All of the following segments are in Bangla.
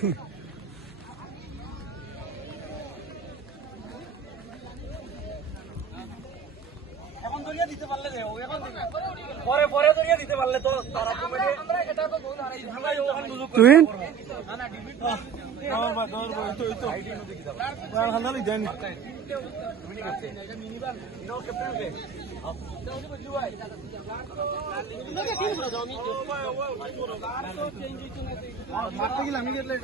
এখন দরিয়া দিতে পারলে রে এখন পরে পরে দরিয়া দিতে পারলে তো তারা কমেডি আমরা এটা তো গোল হারাই আমরা ওখানে সুযোগ তুই না না ডিবিট দৌড় তো আইডি নতে কি দাও হান্দালি দেন মিনি ক্যাপ্টেন এটা মিনি বাল নো ক্যাপ্টেন রে দাও বজু ভাই লোকে টিম পুরো দাও আমি মারতে গেলে আমি গেলে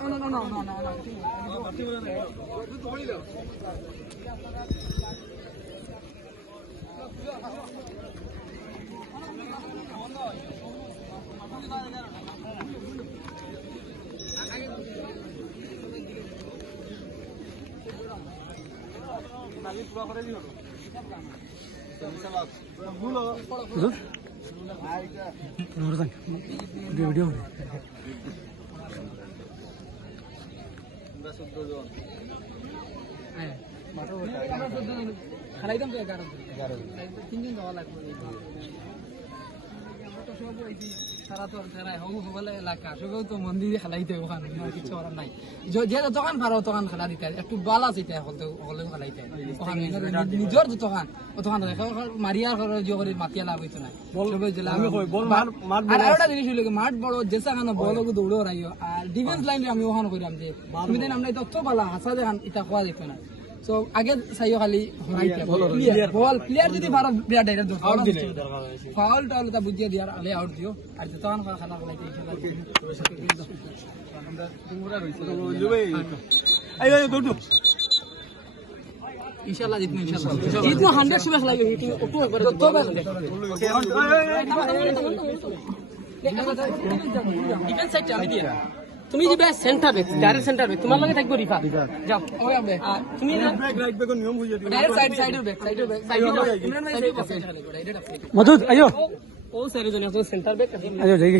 না না না না না নালি পুরো করে দিও ভিডিও খালাইতাম তো 11 তিনজন যাওয়া লাগবে সারা তো সারা হলে এলাকা সবেও তো মন্দিরে খেলাইতে ওখানে কিছু করার নাই যে দোকান পারো তখন খেলা দিতে একটু বালা চিতে হলেও খেলাইতে ওখানে নিজের যে দোকান ও দোকান মারিয়ার যে করে মাতিয়া লাভ হইতো না আর একটা জিনিস হইল মাঠ বড় যেসা খানো বলকে দৌড়ে রাইও আর ডিফেন্স লাইনে আমি ওখানে কইরাম যে তুমি দেন আমরা তথ্য পালা হাসা দেখান এটা কোয়া যেত না সো আগে চাইও খালি বল প্লেয়ার যদি ভালো বিরাট ডাইরেক্ট ফাউল টাউল তা বুঝিয়ে দিয়ার আলে আউট দিও আর তখন খেলা খেলাইতে ইনশাআল্লাহ জিতবো ইনশাআল্লাহ জিতবো 100 সুবে খেলাইও একটু একবার তো ডিফেন্স সাইড আমি দিয়া তুমি দিবে centre back direct centre back তোমার লাগে থাকবে রিফা যাও ওই আপনি তুমি ব্রেক ব্রেক নিয়ম হইয়া দিবে ডাইরেক্ট সাইডের ব্যাক ইমরান ভাই সাইড আপনি মধুদ আইও ও সাইডে জন্য সেন্টার ব্যাক আইও যাই